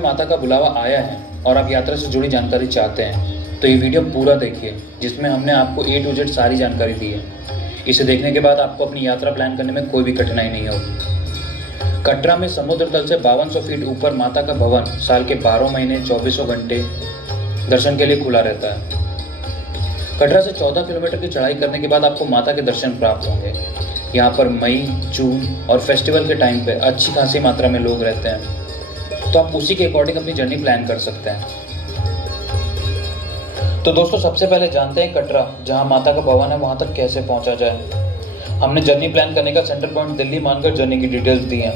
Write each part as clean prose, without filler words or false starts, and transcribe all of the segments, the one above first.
माता का बुलावा आया है और आप यात्रा से जुड़ी जानकारी चाहते हैं तो ये वीडियो पूरा देखिए, जिसमें हमने आपको A to Z सारी जानकारी दी है। इसे देखने के बाद आपको अपनी यात्रा प्लान करने में कोई भी कठिनाई नहीं होगी। कटरा में समुद्र तल से 5200 फीट ऊपर माता का भवन साल के 12 महीने 2400 घंटे दर्शन के लिए खुला रहता है। कटरा से 14 किलोमीटर की चढ़ाई करने के बाद आपको माता के दर्शन प्राप्त होंगे। यहाँ पर मई, जून और फेस्टिवल के टाइम पे अच्छी खासी मात्रा में लोग रहते हैं, तो आप उसी के अकॉर्डिंग अपनी जर्नी प्लान कर सकते हैं। तो दोस्तों, सबसे पहले जानते हैं कटरा जहाँ माता का भवन है वहाँ तक कैसे पहुँचा जाए। हमने जर्नी प्लान करने का सेंटर पॉइंट दिल्ली मानकर जर्नी की डिटेल्स दी हैं।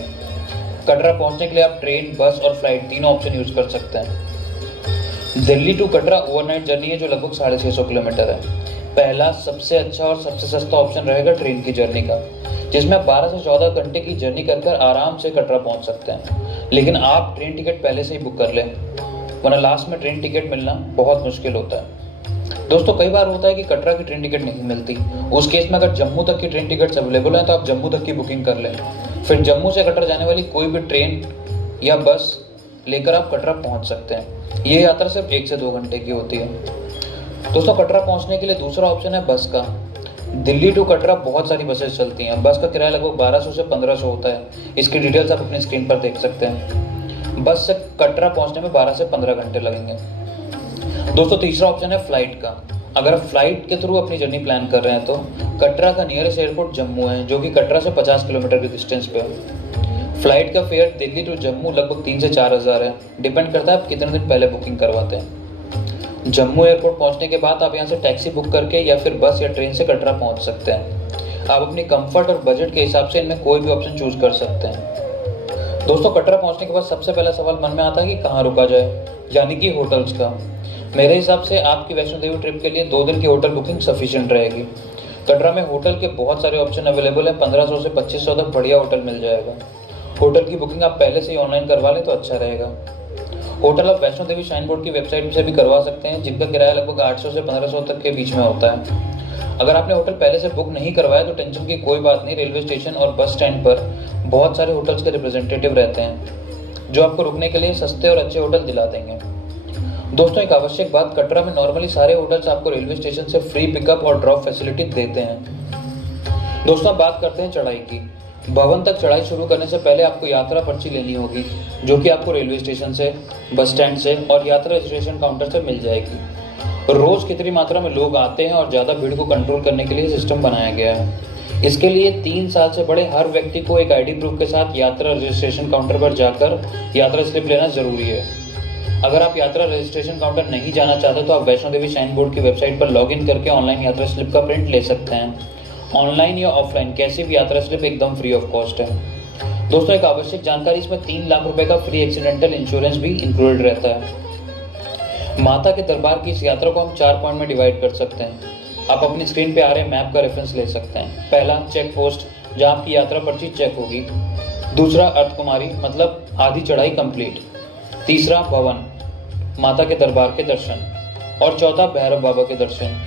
कटरा पहुँचने के लिए आप ट्रेन, बस और फ्लाइट तीनों ऑप्शन यूज़ कर सकते हैं। Delhi to Katra overnight journey है जो लगभग 650 किलोमीटर है। पहला, सबसे अच्छा और सबसे सस्ता ऑप्शन रहेगा ट्रेन की जर्नी का, जिसमें आप 12 से 14 घंटे की जर्नी कर आराम से कटरा पहुंच सकते हैं। लेकिन आप ट्रेन टिकट पहले से ही बुक कर लें, वरना लास्ट में ट्रेन टिकट मिलना बहुत मुश्किल होता है। दोस्तों, कई बार होता है कि कटरा की ट्रेन टिकट नहीं मिलती। उस केस में अगर जम्मू तक की ट्रेन टिकट्स अवेलेबल हैं तो आप जम्मू तक की बुकिंग कर लें। फिर जम्मू से कटरा जाने वाली कोई भी ट्रेन या बस लेकर आप कटरा पहुंच सकते हैं। ये यात्रा सिर्फ 1 से 2 घंटे की होती है। दोस्तों, कटरा पहुंचने के लिए दूसरा ऑप्शन है बस का। दिल्ली टू कटरा बहुत सारी बसेस चलती हैं। बस का किराया लगभग 1200 से 1500 होता है। इसकी डिटेल्स आप अपनी स्क्रीन पर देख सकते हैं। बस से कटरा पहुंचने में 12 से 15 घंटे लगेंगे। दोस्तों, तीसरा ऑप्शन है फ्लाइट का। अगर आप फ्लाइट के थ्रू अपनी जर्नी प्लान कर रहे हैं तो कटरा का नियरेस्ट एयरपोर्ट जम्मू है, जो कि कटरा से 50 किलोमीटर की डिस्टेंस पे है। फ्लाइट का फेयर दिल्ली टू जम्मू लगभग 3 से 4 हज़ार है। डिपेंड करता है आप कितने दिन पहले बुकिंग करवाते हैं। जम्मू एयरपोर्ट पहुंचने के बाद आप यहां से टैक्सी बुक करके या फिर बस या ट्रेन से कटरा पहुंच सकते हैं। आप अपनी कंफर्ट और बजट के हिसाब से इनमें कोई भी ऑप्शन चूज कर सकते हैं। दोस्तों, कटरा पहुंचने के बाद सबसे पहला सवाल मन में आता है कि कहाँ रुका जाए, यानी कि होटल्स का। मेरे हिसाब से आपकी वैष्णो देवी ट्रिप के लिए 2 दिन की होटल बुकिंग सफिशिएंट रहेगी। कटरा में होटल के बहुत सारे ऑप्शन अवेलेबल है। 1500 से 2500 तक बढ़िया होटल मिल जाएगा। होटल की बुकिंग आप पहले से ही ऑनलाइन करवा लें तो अच्छा रहेगा। होटल आप वैष्णो देवी श्राइन बोर्ड की वेबसाइट से भी करवा सकते हैं, जिनका किराया लगभग 800 से 1500 तक के बीच में होता है। अगर आपने होटल पहले से बुक नहीं करवाया तो टेंशन की कोई बात नहीं। रेलवे स्टेशन और बस स्टैंड पर बहुत सारे होटल्स के रिप्रेजेंटेटिव रहते हैं जो आपको रुकने के लिए सस्ते और अच्छे होटल दिला देंगे। दोस्तों, एक आवश्यक बात, कटरा में नॉर्मली सारे होटल्स आपको रेलवे स्टेशन से फ्री पिकअप और ड्रॉप फैसिलिटी देते हैं। दोस्तों, अब बात करते हैं चढ़ाई की। भवन तक चढ़ाई शुरू करने से पहले आपको यात्रा पर्ची लेनी होगी, जो कि आपको रेलवे स्टेशन से, बस स्टैंड से और यात्रा रजिस्ट्रेशन काउंटर से मिल जाएगी। रोज कितनी मात्रा में लोग आते हैं और ज़्यादा भीड़ को कंट्रोल करने के लिए सिस्टम बनाया गया है। इसके लिए 3 साल से बड़े हर व्यक्ति को एक ID प्रूफ के साथ यात्रा रजिस्ट्रेशन काउंटर पर जाकर यात्रा स्लिप लेना जरूरी है। अगर आप यात्रा रजिस्ट्रेशन काउंटर नहीं जाना चाहते तो आप वैष्णो देवी श्राइन बोर्ड की वेबसाइट पर लॉगिन करके ऑनलाइन यात्रा स्लिप का प्रिंट ले सकते हैं। ऑनलाइन या ऑफलाइन कैसी भी यात्रा स्लिप एकदम फ्री ऑफ कॉस्ट है। दोस्तों, एक आवश्यक जानकारी, इसमें 3 लाख रुपए का फ्री एक्सीडेंटल इंश्योरेंस भी इंक्लूडेड रहता है। माता के दरबार की इस यात्रा को हम 4 पॉइंट में डिवाइड कर सकते हैं। आप अपनी स्क्रीन पे आ रहे मैप का रेफरेंस ले सकते हैं। पहला, चेक पोस्ट, जहाँ आपकी यात्रा पर्ची चेक होगी। दूसरा, अर्धकुमारी, मतलब आधी चढ़ाई कंप्लीट। तीसरा, भवन, माता के दरबार के दर्शन। और चौथा, भैरव बाबा के दर्शन।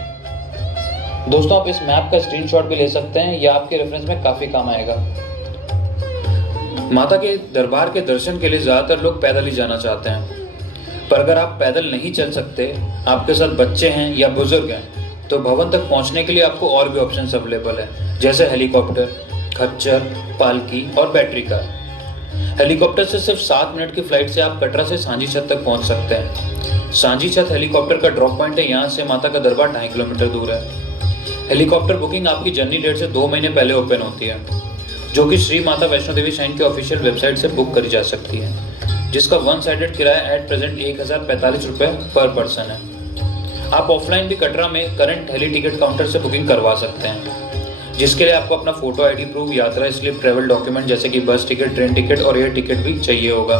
दोस्तों, आप इस मैप का स्क्रीनशॉट भी ले सकते हैं, यह आपके रेफरेंस में काफ़ी काम आएगा। माता के दरबार के दर्शन के लिए ज़्यादातर लोग पैदल ही जाना चाहते हैं, पर अगर आप पैदल नहीं चल सकते, आपके साथ बच्चे हैं या बुजुर्ग हैं, तो भवन तक पहुंचने के लिए आपको और भी ऑप्शंस अवेलेबल है, जैसे हेलीकॉप्टर, खच्चर, पालकी और बैटरी कार। हेलीकॉप्टर से सिर्फ 7 मिनट की फ्लाइट से आप कटरा से सांझी छत तक पहुंच सकते हैं। सांझी छत हेलीकॉप्टर का ड्रॉप पॉइंट है। यहाँ से माता का दरबार 2.5 किलोमीटर दूर है। हेलीकॉप्टर बुकिंग आपकी जर्नी डेट से 2 महीने पहले ओपन होती है, जो कि श्री माता वैष्णो देवी श्राइन के ऑफिशियल वेबसाइट से बुक करी जा सकती है, जिसका 1 साइडेड किराया एट प्रेजेंट 1045 रुपये पर पर्सन है। आप ऑफलाइन भी कटरा में करंट हेली टिकट काउंटर से बुकिंग करवा सकते हैं, जिसके लिए आपको अपना फोटो ID प्रूफ, यात्रा स्लिप, ट्रैवल डॉक्यूमेंट जैसे कि बस टिकट, ट्रेन टिकट और एयर टिकट भी चाहिए होगा।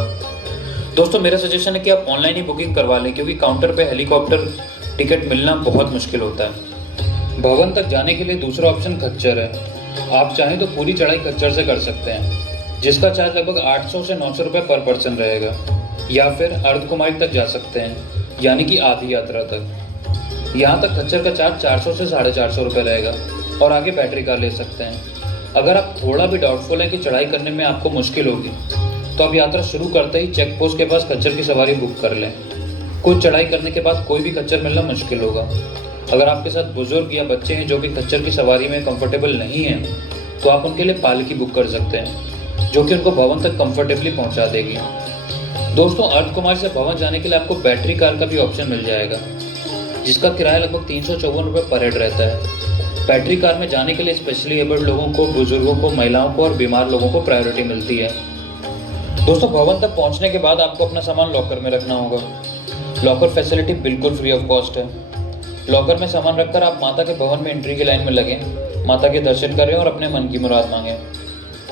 दोस्तों, मेरा सजेशन है कि आप ऑनलाइन ही बुकिंग करवा लें, क्योंकि काउंटर पर हेलीकॉप्टर टिकट मिलना बहुत मुश्किल होता है। भवन तक जाने के लिए दूसरा ऑप्शन खच्चर है। आप चाहें तो पूरी चढ़ाई खच्चर से कर सकते हैं, जिसका चार्ज लगभग 800 से 900 रुपये पर पर्सन रहेगा। या फिर अर्धकुमारी तक जा सकते हैं, यानी कि आधी यात्रा तक। यहाँ तक खच्चर का चार्ज 400 से 450 रुपये रहेगा और आगे बैटरी कार ले सकते हैं। अगर आप थोड़ा भी डाउटफुल है कि चढ़ाई करने में आपको मुश्किल होगी, तो आप यात्रा शुरू करते ही चेक पोस्ट के पास खच्चर की सवारी बुक कर लें। कुछ चढ़ाई करने के बाद कोई भी खच्चर मिलना मुश्किल होगा। अगर आपके साथ बुजुर्ग या बच्चे हैं जो कि खच्चर की सवारी में कंफर्टेबल नहीं हैं, तो आप उनके लिए पालकी बुक कर सकते हैं, जो कि उनको भवन तक कंफर्टेबली पहुंचा देगी। दोस्तों, अर्थ कुमारी से भवन जाने के लिए आपको बैटरी कार का भी ऑप्शन मिल जाएगा, जिसका किराया लगभग 354 रुपये पर हेड रहता है। बैटरी कार में जाने के लिए स्पेशली एबल्ड लोगों को, बुजुर्गों को, महिलाओं को और बीमार लोगों को प्रायोरिटी मिलती है। दोस्तों, भवन तक पहुंचने के बाद आपको अपना सामान लॉकर में रखना होगा। लॉकर फैसिलिटी बिल्कुल फ्री ऑफ कॉस्ट है। लॉकर में सामान रखकर आप माता के भवन में एंट्री की लाइन में लगें, माता के दर्शन करें और अपने मन की मुराद मांगें।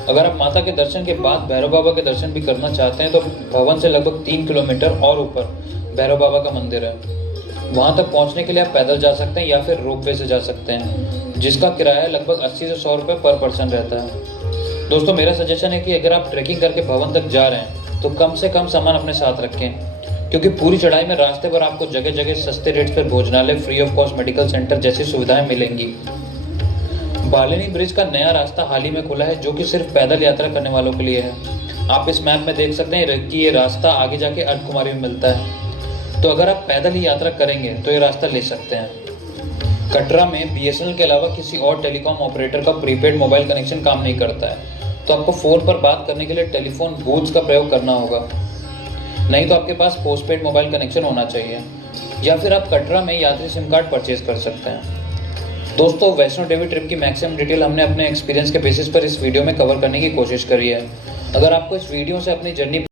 अगर आप माता के दर्शन के बाद भैरव बाबा के दर्शन भी करना चाहते हैं तो भवन से लगभग 3 किलोमीटर और ऊपर भैरव बाबा का मंदिर है। वहाँ तक पहुँचने के लिए आप पैदल जा सकते हैं या फिर रोपवे से जा सकते हैं, जिसका किराया लगभग 80 से 100 रुपये पर पर्सन रहता है। दोस्तों, मेरा सजेशन है कि अगर आप ट्रैकिंग करके भवन तक जा रहे हैं तो कम से कम सामान अपने साथ रखें, क्योंकि पूरी चढ़ाई में रास्ते पर आपको जगह जगह सस्ते रेट्स पर भोजनालय, free of cost medical centre जैसी सुविधाएं मिलेंगी। बालिनी ब्रिज का नया रास्ता हाल ही में खुला है, जो कि सिर्फ पैदल यात्रा करने वालों के लिए है। आप इस मैप में देख सकते हैं कि ये रास्ता आगे जाके अर्थ कुमारी में मिलता है, तो अगर आप पैदल ही यात्रा करेंगे तो ये रास्ता ले सकते हैं। कटरा में BSNL के अलावा किसी और टेलीकॉम ऑपरेटर का प्रीपेड मोबाइल कनेक्शन काम नहीं करता है, तो आपको फ़ोन पर बात करने के लिए टेलीफोन बूथ्स का प्रयोग करना होगा। नहीं तो आपके पास पोस्टपेड मोबाइल कनेक्शन होना चाहिए, या फिर आप कटरा में यात्री सिम कार्ड परचेज कर सकते हैं। दोस्तों, वैष्णो देवी ट्रिप की मैक्सिमम डिटेल हमने अपने एक्सपीरियंस के बेसिस पर इस वीडियो में कवर करने की कोशिश करी है। अगर आपको इस वीडियो से अपनी जर्नी